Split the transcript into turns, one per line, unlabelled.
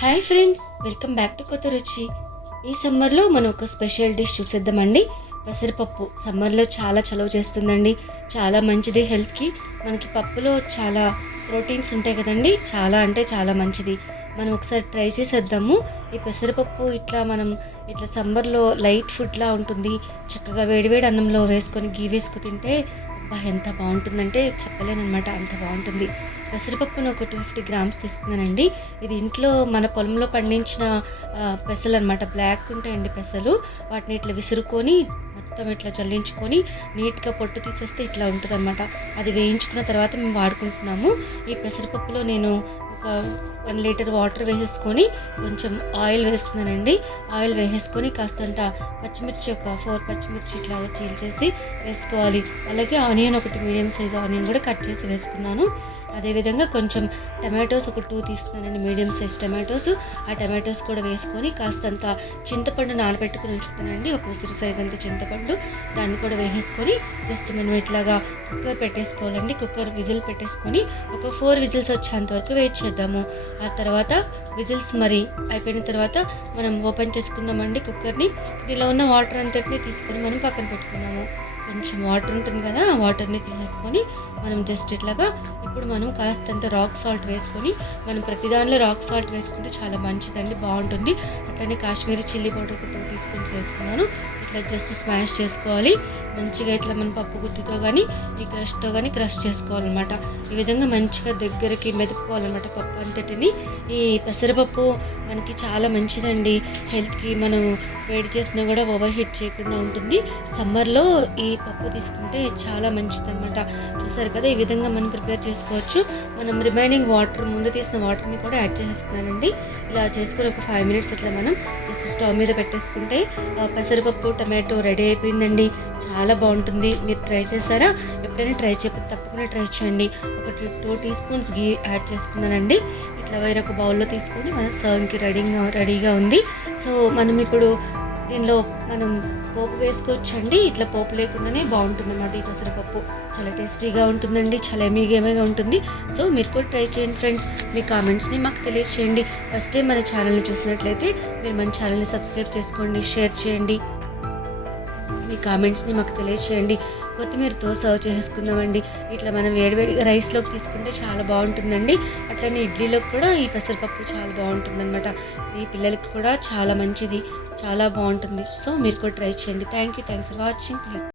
Hi friends welcome back to కొత్త రుచి. ఈ సమ్మర్లో మనం ఒక స్పెషల్ డిష్ చూసేద్దామండి. పెసరపప్పు సమ్మర్లో చాలా చలవ చేస్తుందండి. చాలా మంచిది హెల్త్కి. మనకి పప్పులో చాలా ప్రోటీన్స్ ఉంటాయి కదండి. చాలా అంటే చాలా మంచిది. మనం ఒకసారి ట్రై చేసేద్దాము. ఈ పెసరపప్పు ఇట్లా మనం ఇట్లా సమ్మర్లో లైట్ ఫుడ్లా ఉంటుంది. చక్కగా వేడివేడి అన్నంలో వేసుకొని గీ వేసుకు తింటే అబ్బా ఎంత బాగుంటుందంటే చెప్పలేనమాట అంత బాగుంటుంది. పెసరపప్పును ఒక టూ ఫిఫ్టీ గ్రామ్స్ తీసుకున్నానండి. ఇది ఇంట్లో మన పొలంలో పండించిన పెసలు అనమాట బ్లాక్ ఉంటాయండి పెసలు. వాటిని ఇట్లా విసురుకొని మొత్తం ఇట్లా చల్లించుకొని నీట్గా పొట్టు తీసేస్తే ఇట్లా ఉంటుంది అది వేయించుకున్న తర్వాత మేము వాడుకుంటున్నాము. ఈ పెసరపప్పులో నేను ఒక వన్ లీటర్ వాటర్ వేసేసుకొని కొంచెం ఆయిల్ వేస్తున్నానండి. ఆయిల్ వేసేసుకొని కాస్తంత పచ్చిమిర్చి ఒక ఫోర్ పచ్చిమిర్చి ఇట్లా చీల్చేసి వేసుకోవాలి. అలాగే ఆనియన్ ఒకటి మీడియం సైజ్ ఆనియన్ కూడా కట్ చేసి వేసుకున్నాను. అదేవిధంగా కొంచెం టమాటోస్ ఒక టూ తీసుకున్నానండి మీడియం సైజ్ టమాటోస్. ఆ టమాటోస్ కూడా వేసుకొని కాస్తంత చింతపండు నానబెట్టుకుని ఉంచుతున్నానండి ఒక ఉసిరి సైజ్ అంత చింతపండు. దాన్ని కూడా వేసేసుకొని జస్ట్ మనం ఇట్లాగా కుక్కర్ పెట్టేసుకోవాలండి. కుక్కర్ విజిల్ పెట్టేసుకొని ఒక ఫోర్ విజిల్స్ వచ్చేంత వరకు వెయిట్ చేద్దాము. ఆ తర్వాత విజిల్స్ మరి అయిపోయిన తర్వాత మనం ఓపెన్ చేసుకుందామండి కుక్కర్ని. దీనిలో ఉన్న వాటర్ అంతటిని తీసుకొని మనం పక్కన పెట్టుకున్నాము. కొంచెం వాటర్ ఉంటుంది కదా ఆ వాటర్ని తీసేసుకొని మనం జస్ట్ ఇట్లాగా ఇప్పుడు మనం కాస్తంత రాక్ సాల్ట్ వేసుకొని మనం ప్రతి దానిలో రాక్ సాల్ట్ వేసుకుంటే చాలా మంచిదండి బాగుంటుంది. అట్లనే కాశ్మీరీ చిల్లీ పౌడర్ ఒక టూ టీ స్పూన్స్ వేసుకున్నాను. ఇట్లా జస్ట్ స్మాష్ చేసుకోవాలి. మంచిగా ఇట్లా మనం పప్పు గుత్తితో కానీ ఈ క్రష్తో కానీ క్రష్ చేసుకోవాలన్నమాట. ఈ విధంగా మంచిగా దగ్గరికి మెదుపుకోవాలన్నమాట పప్పు అంతటిని. ఈ పెసరపప్పు మనకి చాలా మంచిదండి. హెల్త్కి మనం వేడి చేసినా కూడా ఓవర్ హీట్ చేయకుండా ఉంటుంది. సమ్మర్లో ఈ పప్పు తీసుకుంటే చాలా మంచిది అనమాట చూసారు కదా ఈ విధంగా మనం ప్రిపేర్ చేసుకోవచ్చు. మనం రిమైనింగ్ వాటర్ ముందు తీసిన వాటర్ని కూడా యాడ్ చేసేస్తున్నానండి ఇలా చేసుకుని ఒక ఫైవ్ మినిట్స్ ఇట్లా మనం జస్ట్ స్టవ్ మీద పెట్టేసుకుంటే పెసరపప్పు టమాటో రెడీ అయిపోయిందండి. చాలా బాగుంటుంది. మీరు ట్రై చేశారా? ఎప్పుడైనా ట్రై చేయకపోతే తప్పకుండా ట్రై చేయండి. ఒక టూ టీ స్పూన్స్ గీ యాడ్ చేసుకున్నానండి. ఇట్లా వేరొక బౌల్లో తీసుకొని మన సర్వ్కి రెడీగా రెడీగా ఉంది. సో మనం ఇప్పుడు దీనిలో మనం పోపు వేసుకోవచ్చండి. ఇట్లా పోపు లేకుండానే బాగుంటుంది అన్నమాట ఈ పెసరపప్పు చాలా టేస్టీగా ఉంటుందండి. చాలా ఎమీగేమీగా ఉంటుంది. సో మీరు కూడా ట్రై చేయండి ఫ్రెండ్స్. మీ కామెంట్స్ని మాకు తెలియచేయండి. ఫస్ట్ టైం మన ఛానల్ని చూసినట్లయితే మీరు మన ఛానల్ని సబ్స్క్రైబ్ చేసుకోండి షేర్ చేయండి. మీ కామెంట్స్ని మాకు తెలియచేయండి. కొత్తిమీరతో సర్వ్ చేసుకుందామండి. ఇట్లా మనం వేడివేడిగా రైస్లోకి తీసుకుంటే చాలా బాగుంటుందండి. అట్లనే ఇడ్లీలోకి కూడా ఈ పెసరపప్పు చాలా బాగుంటుందన్నమాట. ఈ పిల్లలకి కూడా చాలా మంచిది. చాలా బాగుంటుంది. సో మీరు కూడా ట్రై చేయండి. Thank you thanks for watching please